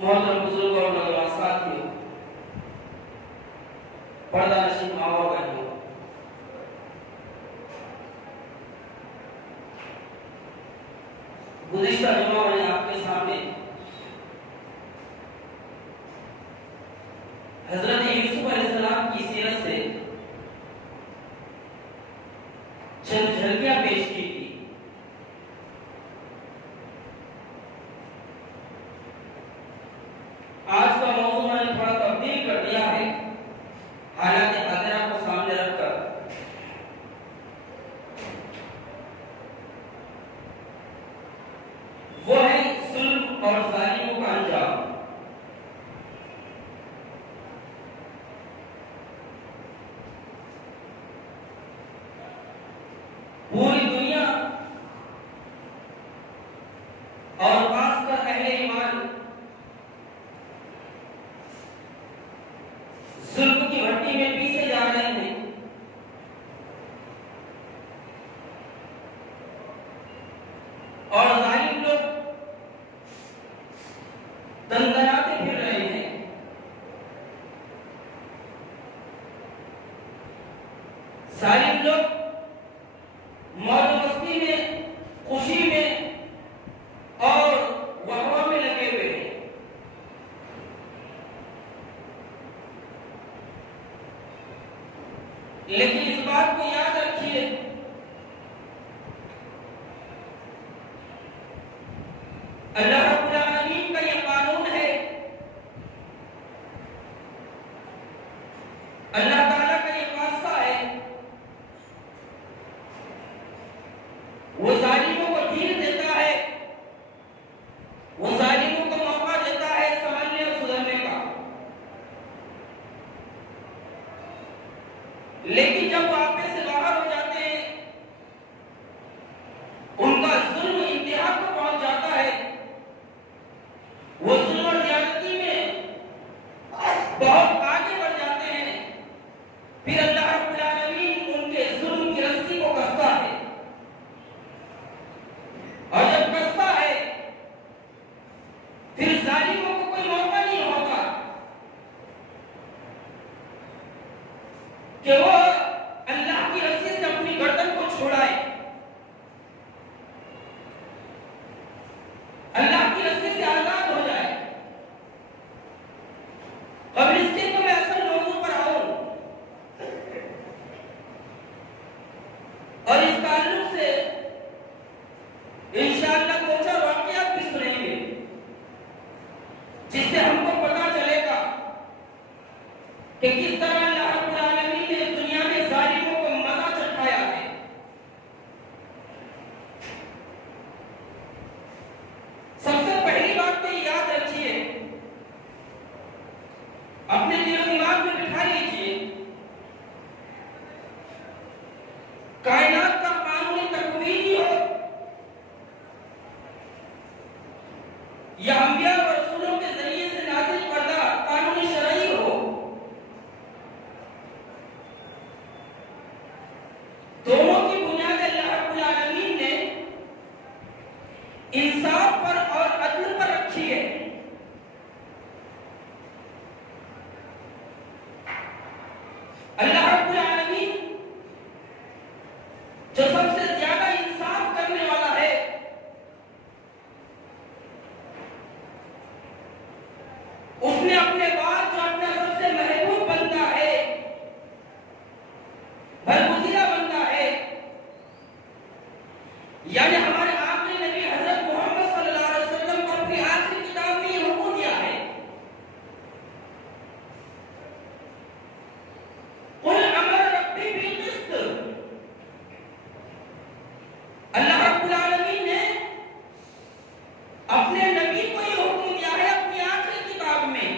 محترم بزرگ اور نوجوان ساتھیوں، پردہ نشین ماں اور بہنوں، گزشتہ جمعہ میں آپ کے سامنے حضرت یوسف علیہ السلام کی سیرت سے چند جھلکیاں پیش کی تھی۔ آج کا موضوع میں نے تھوڑا تبدیل کر دیا ہے، حالات حاضرہ کو سامنے رکھ کر۔ وہ ہے ظلم اور ظالموں کا انجام۔ پوری دنیا اور خاص کر اہل ایمان ظلم کی بھٹی میں پیسے جا رہے ہیں، اور ظالم لوگ دندناتے پھر رہے ہیں۔ ظالم لوگ موج مستی میں، خوشی میں اور وہواں میں لگے ہوئے ہیں۔ لیکن اس بات کو یاد رکھیے، اللہ رب العالمین کا یہ قانون ہے، اللہ تعالیٰ کا یہ فیصلہ ہے، وہ ظالموں کو دین دیتا ہے، وہ ظالموں کو موقع دیتا ہے سنبھلنے اور سدھرنے کا۔ لیکن جب وہ آپے سے باہر ہو جاتے ہیں، ان کا ظلم انتہا کو پہنچ جاتا ہے، وہ ظلم اور زیادتی میں بہت آگے بڑھ جاتے ہیں، پھر اللہ رب العالمین ان کے ظلم کی رسی کو کستا ہے، اور جب کستا ہے پھر ظالموں کو کوئی موقع نہیں ہوتا کہ وہ اللہ کی رسی سے اپنی گردن کو چھوڑائے، اللہ کی رسی سے آزاد ہو جائے۔ قبل اس کے تو میں اصل موضوع پر آؤں، اور اس تعلق سے انشاءاللہ دو چار واقعات بھی سنیں گے، جس سے ہم کو پتا چلے گا کہ کس طرح اللہ رب العالمین نے اس دنیا میں ظالموں کو مزہ چکھایا ہے۔ سب سے پہلی بات تو یہ یاد رکھیے، اپنے دل و دماغ میں بٹھا لیجیے، کائنات کا قانون تکوینی ہو یا انبیاء و رسولوں کے ذریعے سے نازل کردہ قانون شرعی ہو، دونوں کی بنیاد اللہ رب العالمین نے انصاف پر اور عدل پر رکھی ہے۔ اللہ رب العالمین جو سب سے زیادہ انصاف کرنے والا ہے، اس نے اپنے بعد جو اپنا سب سے محبوب بندہ ہے، برگزیدہ بندہ ہے، یعنی ہمارے آخری نبی حضرت محمد صلی اللہ علیہ وسلم کو اپنی آخری کتاب میں یہ حکم دیا ہے، قل امر ربی بالقسط۔ اللہ رب العالمین نے اپنے نبی کو یہ حکم دیا ہے اپنی آخری کتاب میں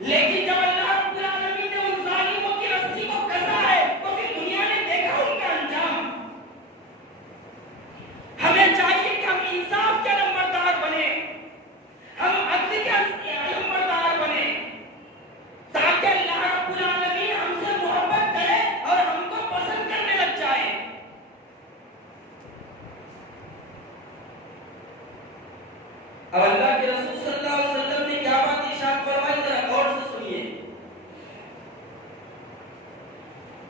لیکن جب اللہ رب العالمین نے ان ظالموں کی رسی کو کسا ہے تو پھر دنیا نے دیکھا ان کا انجام۔ ہمیں چاہیے کہ ہم انصاف کے نمبردار بنے، ہم عدل کے نمبردار بنے، تاکہ اللہ رب العالمین ہم سے محبت کرے اور ہم کو پسند کرنے لگ جائے۔ اب اللہ کے رسول صلی اللہ علیہ وسلم نے کیا بات ارشاد فرمائی، ذرا غور سے سنیے۔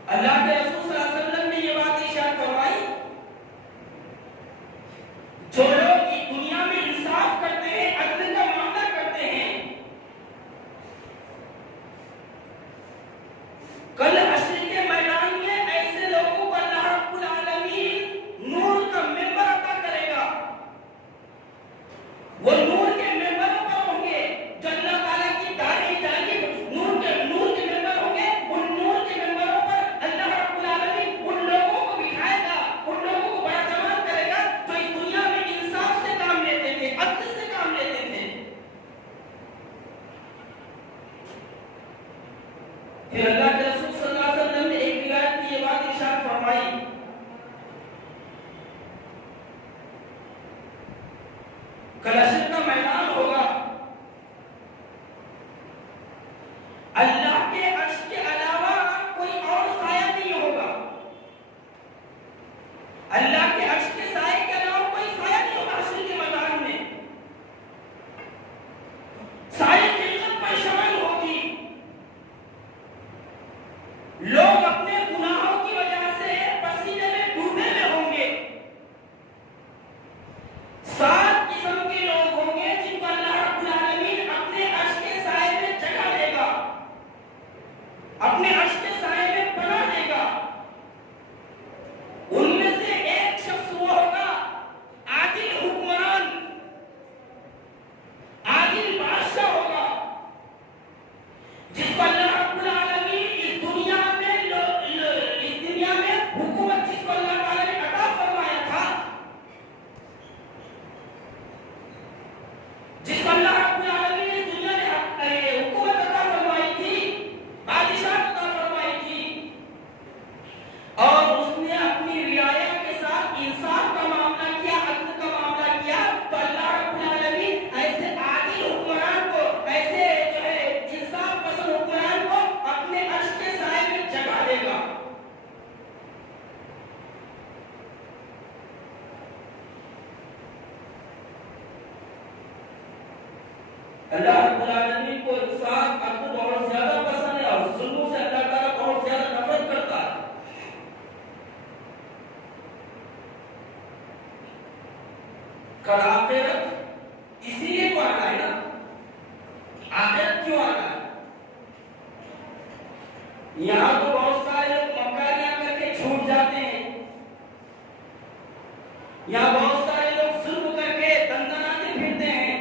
اللہ کے رسول صلی اللہ علیہ وسلم نے یہ بات ارشاد فرمائی، جو لوگ دنیا میں انصاف کرتے ہیں، عدل کا معاملہ کرتے ہیں، کل حشر کے میدان میں ایسے لوگوں کو اللہ رب العالمین نور کا ممبر عطا کرے گا۔ وہ نور کے ممبروں پر ہوں گے جو اللہ تعالیٰ کی تعریف نور کے ممبر ہوں گے۔ ان نور کے ممبروں پر اللہ رب العالمین ان لوگوں کو بٹھائے گا، ان لوگوں کو بڑا جمال کرے گا جو اس دنیا میں انصاف سے کام لیتے تھے، عدل سے کام لیتے تھے۔ پھر اللہ کے رسول صلی اللہ علیہ وسلم نے ایک روایت میں یہ بات ارشاد فرمائی، کل حشر کا میدان ہوگا، اللہ کے عرش کے علاوہ کوئی اور سایہ نہیں ہوگا، اللہ کے عرش کے سائے کے علاوہ کوئی سایہ نہیں ہوگا حشر کے میدان میں۔ ساری خلقت پریشان ہوگی، لوگ اپنے گناہوں کی وجہ سے پسینے میں ڈوبے ہوئے ہوں گے۔ 7 قسم کے لوگ ہوں گے جن کو اللہ رب العالمین اپنے عرش کے سائے میں جگہ دے گا، اپنے عرش کے سائے میں پناہ دے گا۔ ان میں سے ایک شخص وہ ہوگا عادل حکمران، عادل بادشاہ ہوگا، جس کو اللہ رب العالمین اس دنیا میں حکومت جس کو اللہ تعالیٰ نے عطا فرمایا تھا، جس کو اللہ رب العالمین نے اس دنیا میں حکومت عطا فرمائی تھی، بادشاہ عطا فرمائی تھی، اور اس نے اپنی رعایا کے ساتھ انصاف کا معاملہ کیا، عدل کا معاملہ کیا، تو اللہ رب العالمین ایسے عادل حکمران کو، ایسے جو ہے انصاف پسند حکمران کو اپنے عرش کے سائے میں جگہ دے گا۔ اللہ رب العالمین کو انصاف، عدل بہت زیادہ پسند ہے اور ظلموں سے اللہ تعالیٰ بہت زیادہ نفرت کرتا ہے۔ کل آخرت اسی لیے تو آنا ہے نا، آخرت کیوں آنا ہے؟ یہاں تو بہت سارے لوگ مکاریاں کر کے چھوٹ جاتے ہیں، یہاں بہت سارے لوگ ظلم کر کے دندناتے پھرتے ہیں،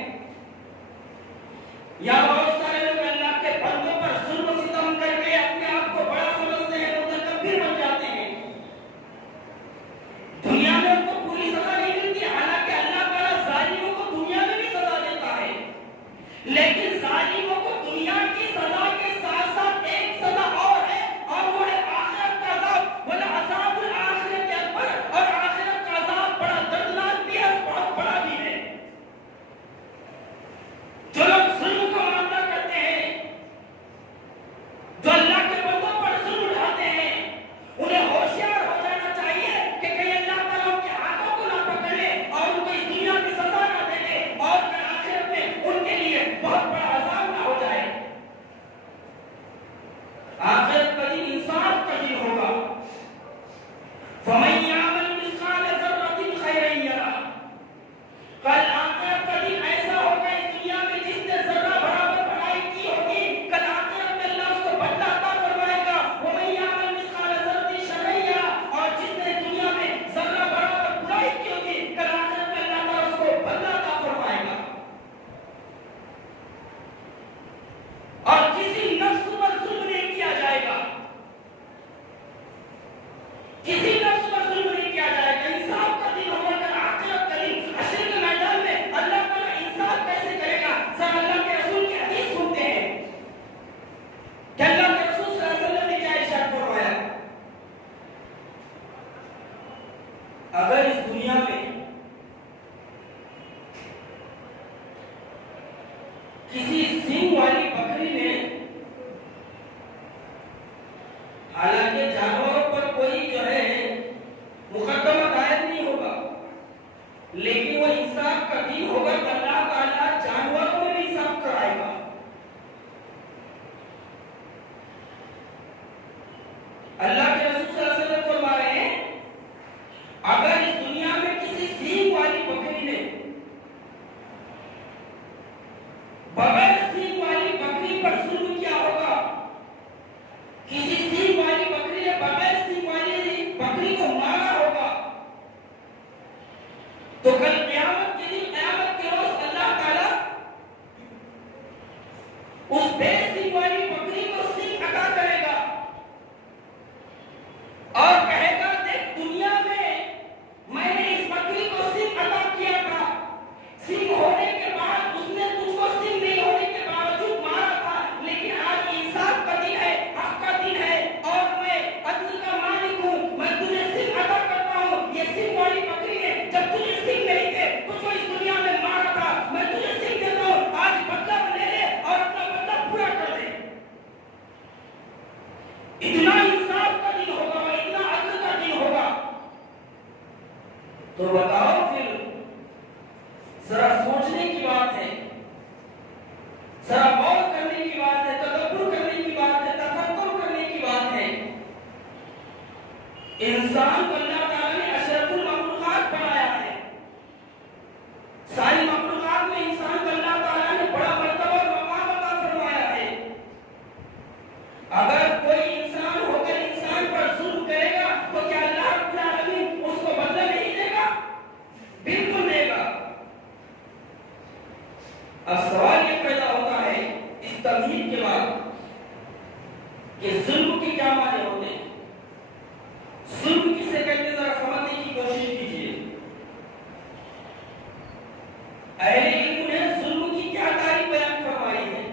یہاں بہت سارے لوگ اللہ کے بندوں پر ظلم ستم کر کے اپنے آپ کو بڑا سمجھتے ہیں، متکبر بن جاتے ہیں۔ دنیا میں ان کو پوری سزا نہیں ملتی، حالانکہ اللہ تعالیٰ ظالموں کو دنیا میں بھی سزا دیتا ہے، لیکن ظالموں کو دنیا کی سزا کے ساتھ ساتھ ایک سزا اور ہے، اور وہ ہے آخرت کا عذاب، وَلَعَذَابُ الْآخِرَةِ أَكْبَرُ، اور آخرت کا عذاب بڑا دردناک اللہ کے رسول صلی اللہ علیہ وسلم فرما رہے ہیں اگر اس دنیا میں کسی سینگ والی بکری نے بغیر سینگ والی بکری پر ظلم کیا ہوگا، کسی سینگ والی بکری نے بغیر سینگ والی بکری کو مارا ہوگا، تو کل قیامت کے دن، قیامت کے روز اللہ تعالیٰ اس بے سینگ والی بکری کو سینگ عطا کرے گا اور کہے گا دیکھ دنیا میں نے اس بکری کو سینگ عطا کیا تھا، سینگ ہونے کے بعد اس نے تجھ کو سینگ نہیں ہونے کے باوجود مارا تھا، لیکن آج انصاف کا دن ہے، حق کا دن ہے اور میں عدل کا مالک ہوں، میں تجھے سینگ عطا کرتا ہوں۔ یہ سینگ والی بکری ہے، جب تجھے سینگ نہیں تھے تجھ کو اس دنیا میں مارا تھا، میں تجھے سینگ دیتا ہوں، آج بدلہ لے لے اور اپنا بدلہ پورا کر دے۔ اتنا انصاف کا دن ہوگا، اتنا عدل کا دن ہوگا۔ تو بتاؤ پھر ذرا سوچنے کی بات ہے، ذرا غور کرنے کی بات ہے، تدبر کرنے کی بات ہے، تفکر کرنے کی بات ہے۔ انسان کو اللہ تعالیٰ نے اشرف المخلوقات بنایا ہے، ساری مخلوقات میں انسان کو اللہ تعالیٰ نے بڑا مرتبہ اور مقام عطا فرمایا ہے۔ اگر کوئی انسان ہو کر انسان پر ظلم کرے گا تو کیا اللہ رب العالمین اس کو بدلہ نہیں دے گا؟ بالکل دے گا۔ اب سوال یہ پیدا ہوتا ہے اس تمہید کے بعد کہ ظلم کے کیا معنی ہوتے ہیں، ظلم کسے کہتے ہیں، ذرا سمجھنے کی کوشش کیجیے۔ اہل علم نے ظلم کی کیا تعریف بیان فرمائی ہے؟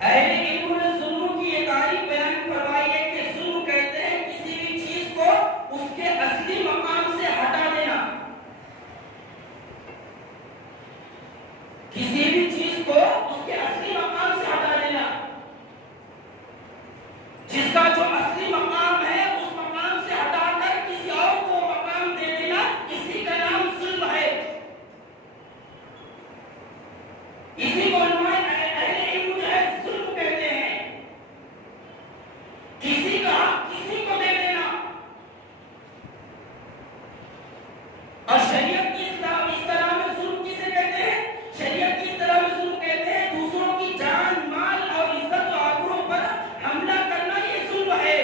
اہل علم نے ظلم کی یہ تعریف بیان فرمائی ہے کہ ظلم کہتے ہیں کسی بھی چیز کو اس کے اصلی مقام سے ہٹا دینا، کسی بھی چیز کو اس کے اصلی مقام سے ہٹا دینا، جس کا جو اصلی مقام ہے اس مقام سے ہٹا کر کسی اور کو مقام دے دینا، اسی کا نام ظلم ہے۔ اسی کو اہل علم جو ہے ظلم کہتے ہیں، کسی کا حق کسی کو دے دینا۔ اور شریعت کی اصطلاح میں ظلم کسے کہتے ہیں؟ شریعت کی اصطلاح میں ظلم کہتے ہیں دوسروں کی جان، مال اور عزت و آبرو پر حملہ کرنا، یہ ظلم ہے۔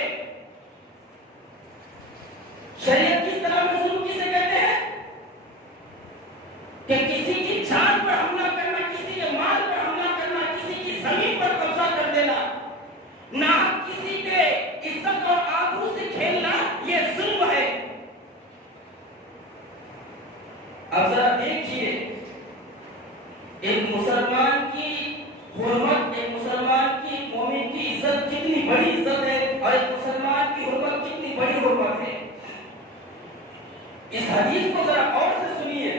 شریعت کی اصطلاح میں ظلم کسے کہتے ہیں؟ کہ کسی کی جان پر حملہ کرنا، کسی کے مال پر حملہ کرنا، کسی کی زمین پر قبضہ کر دینا، نہ کسی کے عزت اور آبرو سے کھیلنا، یہ ظلم ہے۔ اب ذرا دیکھیے ایک مسلمان کی حرمت، ایک مسلمان کی، مومن کی عزت کتنی بڑی عزت ہے اور ایک مسلمان کی حرمت کتنی بڑی حرمت ہے۔ اس حدیث کو ذرا غور سے سنیے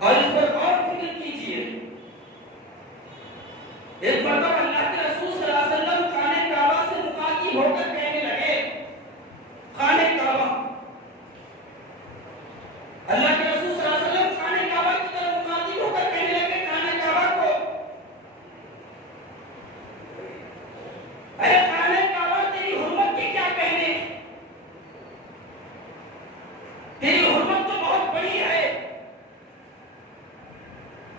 اور اس پر غور فکر کیجیے۔ ایک مرتبہ اللہ کے رسول صلی اللہ علیہ وسلم خانہ کعبہ سے مخاطب ہو کر کہنے لگے، خانہ کعبہ، اللہ کے رسول صلی اللہ علیہ وسلم خانہ کعبہ کی طرف مخاطب ہو کر کہنے لگے خانہ کعبہ کو، اے خانہ کعبہ تیری حرمت کے کیا کہنے، تیری حرمت تو بہت بڑی ہے،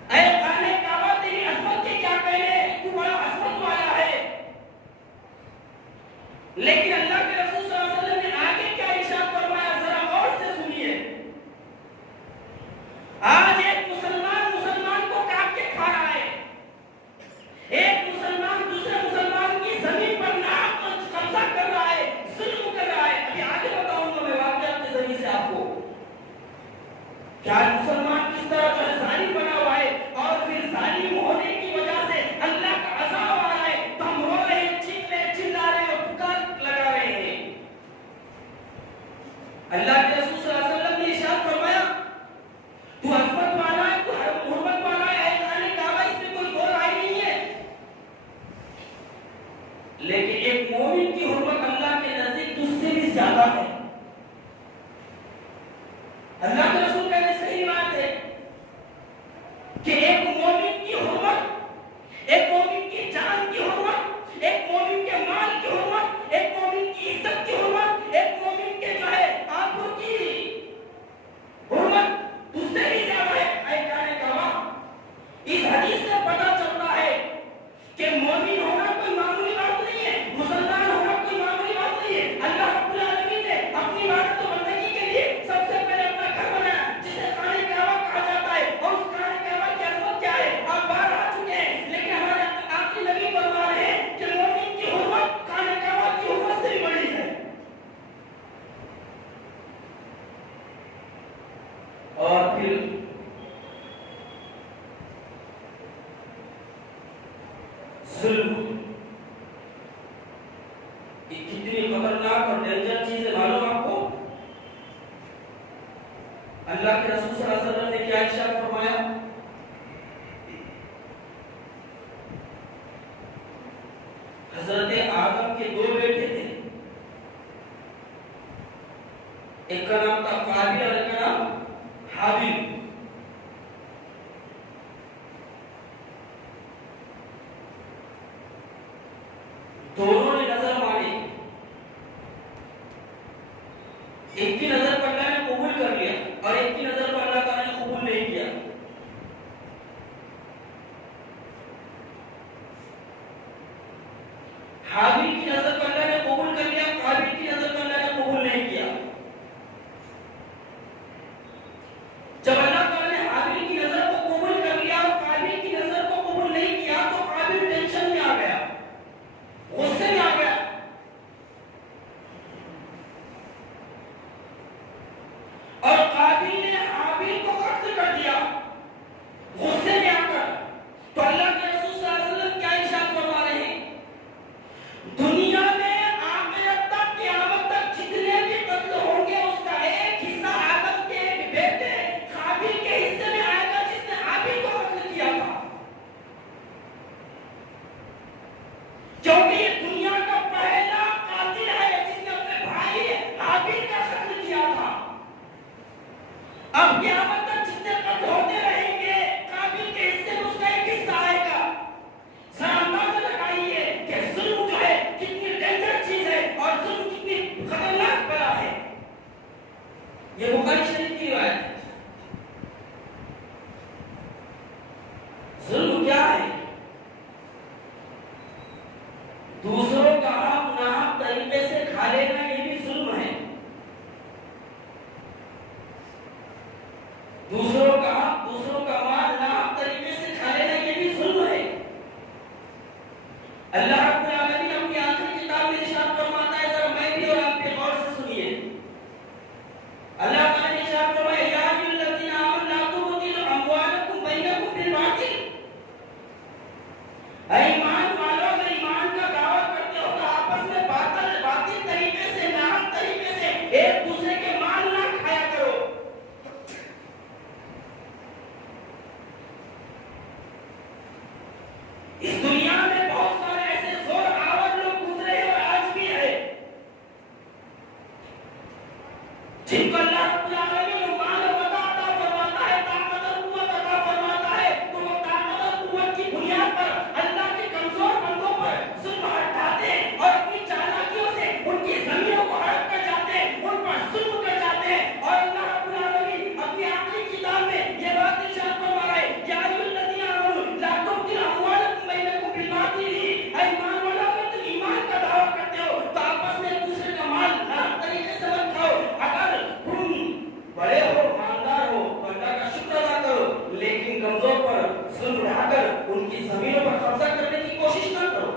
اے خانہ کعبہ تیری عظمت کے کیا کہنے، تو بڑا عظمت والا ہے۔ لیکن اللہ کے رسول صلی اللہ علیہ وسلم نے آگے کیا ارشاد فرمایا، ذرا غور سے سنیے۔ آج ایک مسلمان کو کاٹ کے کھا رہا ہے، ایک مسلمان دوسرے مسلمان کی زمین پر ناحق قبضہ کر رہا ہے، ظلم کر رہا ہے۔ ابھی آگے بتاؤں گا میں واقعات کے ذریعے سے آپ کو کیا مسلمان کس طرح جو ہے ظالم بنا ہوا ہے، اور پھر ظالم ہونے کی وجہ سے اللہ کا عذاب آ رہا ہے تو ہم رو رہے ہیں، چیخ رہے ہیں، چلا رہے ہیں اور پکار لگا رہے ہیں۔ اللہ کے رسول صلی اللہ علیہ وسلم نے ارشاد فرمایا تو عظمت والا ہے، تو حرمت والا ہے، اے خانہ کعبہ، اس میں کوئی دو رائے نہیں ہے، لیکن ایک مومن کی حرمت اللہ کے نزدیک تجھ سے بھی زیادہ ہے۔ اللہ کے رسول کہتے صحیح بات ہے، ظلم یہ کتنی خطرناک اور ڈینجر چیز ہے معلوم آپ کو؟ اللہ کے رسول صلی اللہ علیہ وسلم نے کیا ارشاد فرمایا؟ حضرت آدم کے دو بیٹے تھے، ایک کا نام تھا قابل اور ایک کا نام حابیل۔ دونوں نے نظر ماری، ایک کی نظر پر اللہ نے قبول کر لیا اور ایک کی نظر پر اللہ تعالیٰ نے قبول نہیں کیا۔ حابیل کی نظر پر اللہ نے قبول کر لیا، قابل کی نظر پر اللہ نے قبول نہیں کیا۔ جب اللہ تعالیٰ نے حابیل کی نظر کو قبول کر لیا اور قابل کی نظر کو قبول نہیں کیا تو قابل ٹینشن میں آ گیا، غصے میں آ گیا، اور قابل نے حابیل کو قتل کر دیا غصے میں آ کر۔ تو اللہ کے رسول صلی اللہ علیہ وسلم کیا ارشاد فرما رہے ہیں؟ دنیا میں آخرت تک قیامت تک جتنے بھی قتل ہوں گے اس کا ایک حصہ آدم کے ایک بیٹے قابل کے حصے میں آئے گا جس نے حابیل کو قتل کیا تھا، کیونکہ یہ دنیا کا پہلا قاتل ہے جس نے اپنے بھائی حابیل کا قتل کیا تھا۔ اب قیامت تک جتنے قتل ہوتے رہیں گے قابل کے حصے میں اس کا ایک حصہ آئے گا۔ ذرا اندازہ لگائیے کہ ظلم جو ہے کتنی ڈینجر چیز ہے اور ظلم کتنی خطرناک بلا ہے۔ یہ بخاری شریف کی روایت ہے۔ ظلم کیا ہے؟ دوسروں کا حق ناحق طریقے سے کھا لینا یہ بھی ظلم ہے۔ دوسروں کا حق، دوسروں کا مال ناحق طریقے سے کھا لینا یہ بھی ظلم ہے۔ اللہ رب العالمین اپنی آخری کتاب میں ارشاد فرماتا ہے، ذرا میں بھی اور آپ بھی غور سے سنیے۔ اللہ تعالیٰ نے ارشاد فرمایا، یا ایھا الذین آمنوا لا تبطلوا اموالکم بینکم بالباطل۔ اے ایمان والو، اگر ایمان کا دعویٰ کرتے ہو تو آپس میں باطل طریقے سے، ناحق طریقے سے ایک دوسرے کے مال نہ کھایا کرو۔ اس دنیا میں بہت سارے ایسے زور آور لوگ گزرے ہیں اور آج بھی ہے جن کو اللہ رب العالمین مال و متاع عطا فرماتا ہے، طاقت اور قوت عطا فرماتا ہے، تو وہ طاقت اور قوت کی بنیاد پر اللہ کے کمزور بندوں پر ظلم ہٹاتے ہیں اور اپنی چالاکیوں سے ان کی زمینوں کو ہڑپ کر جاتے ہیں، ان پر ظلم کر جاتے ہیں۔ اور اللہ رب العالمین اپنی آخری کتاب میں یہ بات ارشاد فرما رہا ہے، یا ایھا الذین آمنوا لا تبطلوا اموالکم بینکم بالباطل۔ اے ایمان والو، اگر تم ایمان کا دعویٰ کرتے ہو تو آپس میں ایک دوسرے کا مال ناحق طریقے سے مت کھاؤ۔ اگر تم بڑے ہو، مالدار ہو تو اللہ کا شکر ادا کرو، لیکن کمزور پر ظلم اٹھا کر ان کی زمینوں پر قبضہ کرنے کی کوشش نہ کرو۔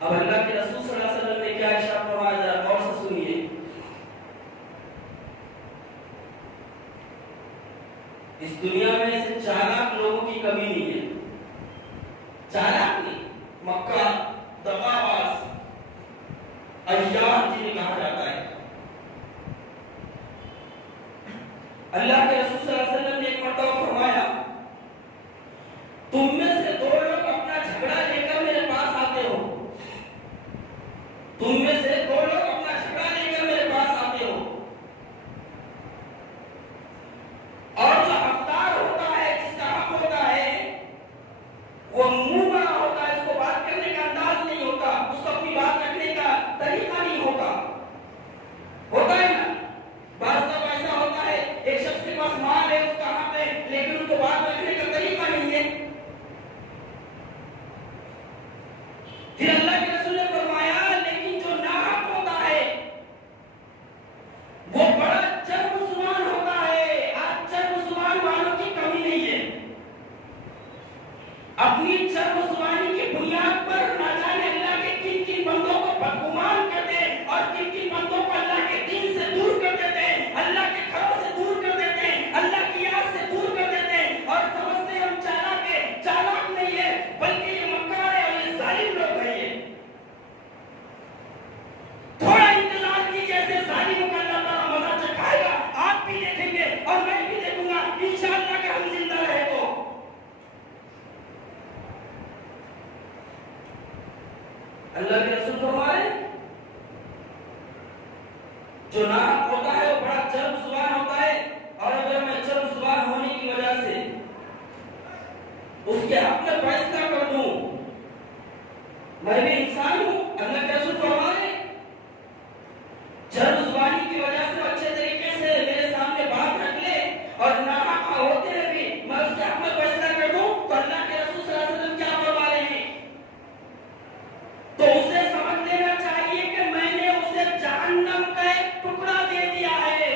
اب اللہ کے رسول صلی اللہ علیہ وسلم نے کیا ارشاد فرمایا، ذرا غور سے سنیے۔ اس دنیا میں ایسے چالاک لوگوں کی کمی نہیں ہے، چالاک نہیں، مکہ دغاباز ایار جنہیں کہا جاتا ہے۔ اللہ کے رسول صلی اللہ علیہ وسلم نے ایک مرتبہ فرمایا، تم میں سے دو لوگ اپنا جھگڑا لے کر میرے پاس آتے ہو، تم میں سے دو لوگ اپنا جھگڑا لے کر میرے پاس آتے ہو، اور جو حقدار ہوتا ہے، جس کا حق ہوتا ہے، وہ منہ بڑا ہوتا ہے، اس کو بات کرنے کا انداز نہیں ہوتا، اس کو اپنی بات رکھنے کا طریقہ نہیں ہوتا ہے نا۔ بعض دفعہ ایسا ہوتا ہے، ایک شخص کے پاس مال ہے ناحق ہوتا ہے وہ بڑا چرب زبان ہوتا ہے، اور اگر میں چرب زبان ہونے کی وجہ سے اس کے حق میں فیصلہ کر دوں، میں بھی انسان ہوں، اللہ کے رسول فرما رہے چرب زبانی کی وجہ سے اچھے طریقے سے میرے سامنے بات رکھ لے اور ناحق ہوتے ہوئے بھی میں اس کے حق میں فیصلہ کر دوں، تو اللہ کے رسول صلی اللہ علیہ وسلم کیا فرما رہے ہیں؟ تو اسے سمجھ لینا چاہیے کہ میں نے اسے جہنم کا ایک ٹکڑا دے دیا ہے،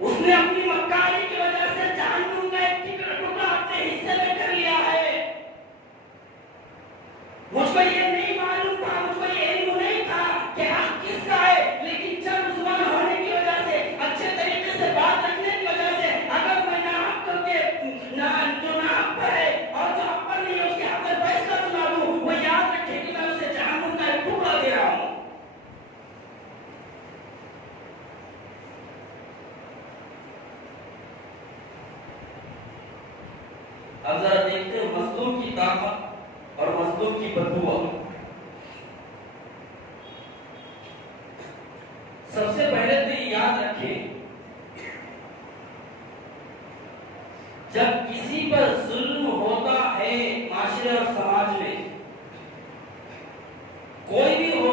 اس نے اپنی مکاری کی وجہ سے جہنم کا ایک ٹکڑا اپنے حصے میں کر لیا ہے۔ مجھ کو یہ نہیں معلوم تھا، مجھ کو یہ علم نہیں تھا کہ حق کس کا ہے، لیکن چرب زبان ہونے کی وجہ سے، اچھے طریقے سے بات رکھنے کی وجہ سے اگر میں ناحق کر کے جو ناحق پر ہے اور جو حق پر نہیں ہے اس کے حق میں فیصلہ سنا دوں، وہ یاد رکھے کہ میں اسے جہنم کا ایک ٹکڑا دے رہا ہوں۔ اب ذرا دیکھتے ہیں مظلوم کی طاقت اور مظلوم کی بددعا۔ سب سے پہلے تو یہ یاد رکھیں، جب کسی پر ظلم ہوتا ہے معاشرے اور سماج میں، کوئی بھی ہو،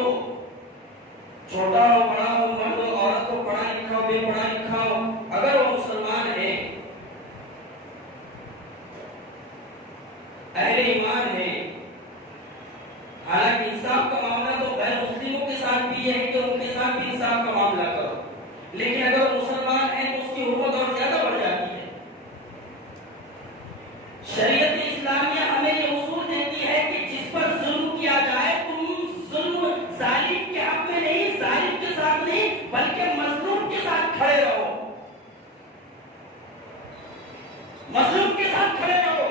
چھوٹا ہو بڑا ہو، مرد ہو عورت ہو، پڑھا لکھا ہو بے پڑھا لکھا ہو، اگر وہ مسلمان ہے، اہل ایمان ہے، حالانکہ انصاف کا معاملہ تو غیر مسلموں کے ساتھ بھی ہے کہ ان کے ساتھ بھی انصاف کا معاملہ کرو، لیکن اگر وہ مسلمان ہے تو اس کی حرمت اور زیادہ بڑھ جاتی ہے۔ شریعت اسلامیہ ہمیں یہ اصول دیتی ہے کہ جس پر ظلم کیا جائے تم ظلم ظالم کے حق میں نہیں، ظالم کے ساتھ نہیں، بلکہ مظلوم کے ساتھ کھڑے رہو، مظلوم کے ساتھ کھڑے رہو۔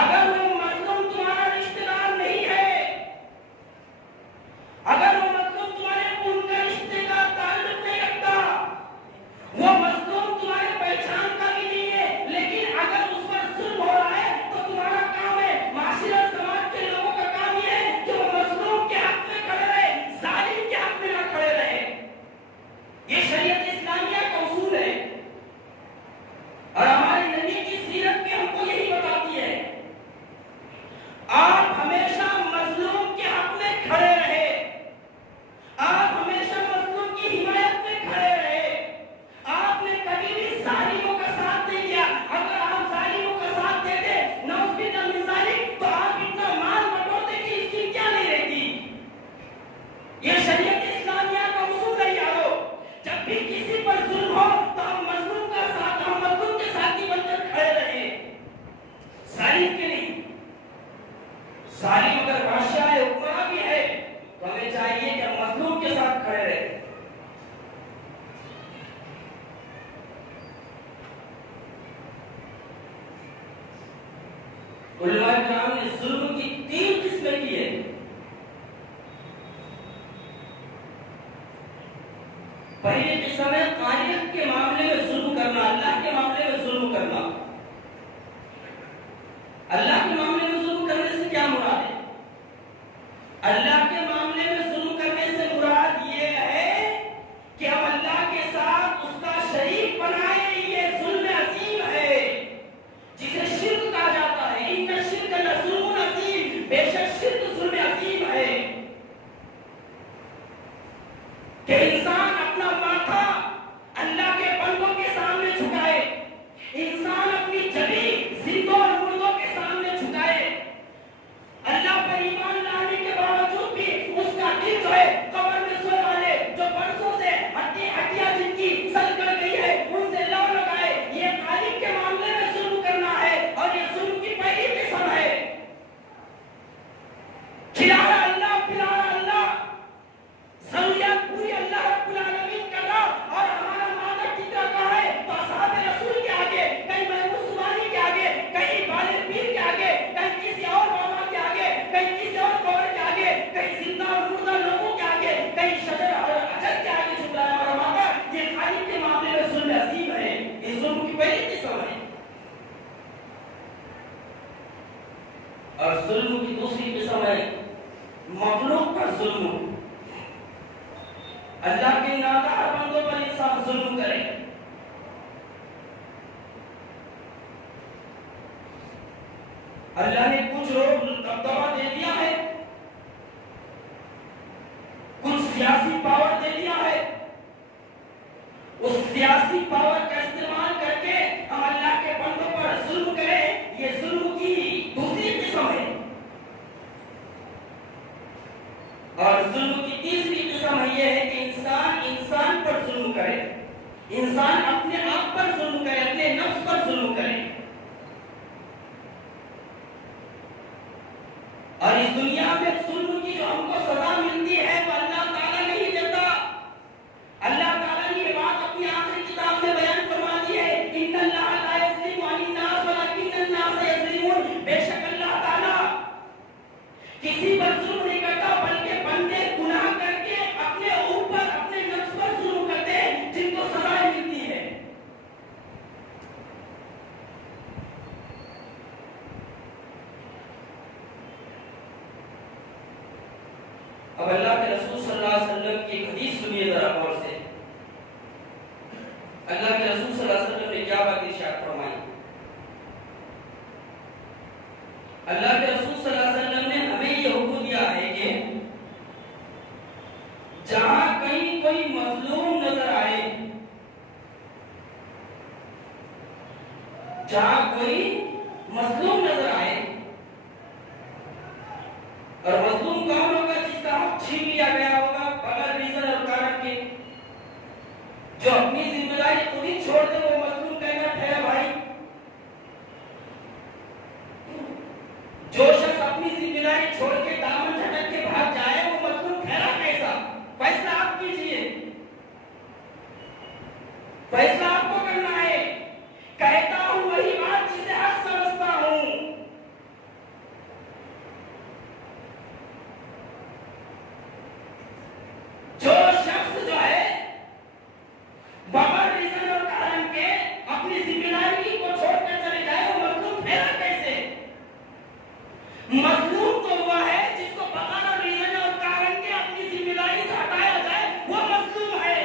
اگر وہ مظلوم تمہارا رشتہ دار نہیں ہے، اگر وہ مظلوم تمہارے خون کا رشتے کا تعلق نہیں رکھتا، وہ مظلوم تمہارے پہچان کا بھی نہیں ہے، لیکن اگر اس پر ظلم ہو رہا ہے تو تمہارا کام ہے، معاشرے اور سماج کے لوگوں کا کام یہ ہے کہ وہ مظلوم کے حق میں کھڑے رہے، ظالم کے حق میں نہ کھڑے رہے۔ یہ شریعت اسلامیہ کا اصول ہے، اور ہمارے نبی کی سیرت بھی ہم کو یہی بتاتی ہے، آپ ہمیشہ مظلوم کے حق میں کھڑے رہے، آپ ہمیشہ مظلوم کی حمایت میں کھڑے رہے، آپ نے کبھی بھی ظالموں کا ساتھ نہیں دیا۔ اگر آپ ظالموں کا ساتھ دیتے نعوذ باللہ من ذالک، تو آپ اتنا مال بٹورتے کہ اس کی کیا نہیں رہتی۔ یہ شریعت اسلامیہ کا اصول ہے یارو، جب بھی کسی پر ظلم ہو تو ہم مظلوم کا ساتھ، ہم مظلوم کے ساتھی بن کر کھڑے رہے، ظالم کے نہیں۔ ظالم اگر بادشاہ ہے، حکمراں بھی ہے، تو ہمیں چاہیے کہ ہم مظلوم کے ساتھ کھڑے رہیں۔ علماء کرام نے ظلم کی 3 قسمیں کی ہے۔ پہلی قسم ہے خالق کے معاملے میں ظلم کرنا، اللہ کے معاملے میں ظلم کرنا۔ اللہ کے معاملے میں ظلم کرنے سے کیا مراد ہے؟ اللہ کے معاملے میں ظلم کرنے سے مراد یہ ہے کہ ہم اللہ کے ساتھ اس کا شریک بنائے، یہ ظلم عظیم ہے جسے شرک کہا جاتا ہے۔ ان الشرک لظلم عظیم، بے شک شرک ظلم عظیم ہے کہ انسان اپنا ماتھا اللہ کے بندوں کے سامنے جھکائے، انسان اپنی جبی زندوں اور مردوں کے سامنے جھکائے، اللہ پر ایمان لانے کے باوجود بھی اس کا دل جو ہے قبر میں سوئے والے جو برسوں سے ہڈیاں جن کی سل کر گئی ہے ان سے لو لگائے، یہ خالق کے معاملے میں ظلم کرنا ہے، اور یہ ظلم کی پہلی قسم ہے۔ کھلانا اللہ، پلانا اللہ، ضروریات پوری اللہ رب اللہ کے نادار بندوں پر انسان ظلم کرے. اللہ نے کچھ لوگ دبدبہ دے دیا ہے, کچھ سیاسی پاور دے دیا ہے, اس سیاسی پاور کا استعمال کر کے ہم اللہ کے بندوں پر ظلم کریں, یہ ظلم کی دوسری قسم ہے. اور ظلم کی تیسری قسم یہ ہے کہ انسان پر ظلم کرے, انسان اپنے آپ پر ظلم کرے, اپنے نفس پر ظلم کرے. اور اس دنیا میں ظلم کی جو ہم کو سزا ملتی ہے وہ اللہ تعالیٰ نہیں دیتا. اللہ تعالیٰ نے یہ بات اپنی آخری کتاب میں بیان فرما دی ہے, ان اللہ لا یظلم الناس ولکن الناس یظلمون. بے شک اللہ تعالیٰ کسی پر ظلم نہیں کرتا, بلکہ بندے گناہ کر کے اپنے اوپر اپنے نفس پر ظلم کرتے ہیں جن کو سزائیں ملتی ہے. اب اللہ کے رسول صلی اللہ علیہ وسلم کی ایک حدیث سنیے ذرا غور سے. اللہ کے رسول صلی اللہ علیہ وسلم نے کیا بات ارشاد فرمائی؟ اللہ کے رسول صلی اللہ علیہ وسلم نے ہمیں یہ حکم دیا ہے کہ جہاں کہیں کوئی مظلوم نظر آئے, جہاں کوئی مظلوم نظر آئے, اور مظلوم کون ہوگا؟ جس کا حق چھین لیا گیا ہوگا بغیر ریزن اور کارن کے, جو اپنی ذمہ داری خود ہی چھوڑ دے وہ مظلوم کہنا ٹھہرا بھائی. جو شخص اپنی ذمہ داری چھوڑ کے دامن جھٹک کے بھاگ جائے وہ مظلوم ٹھہرا کیسا؟ فیصلہ آپ کیجئے, فیصلہ آپ کو کرنا ہے. کہتا ہوں وہی بات جسے حق سمجھتا ہوں. جو شخص جو ہے بغیر ریزن اور کارن کے اپنی ذمہ داری کو چھوڑ کر چلے جائے وہ مظلوم ٹھہرا کیسے؟ مظلوم تو ہوا ہے جس کو بغیر ریزن اور کارن کے اپنی ذمہ داری سے ہٹایا جائے وہ مظلوم ہے.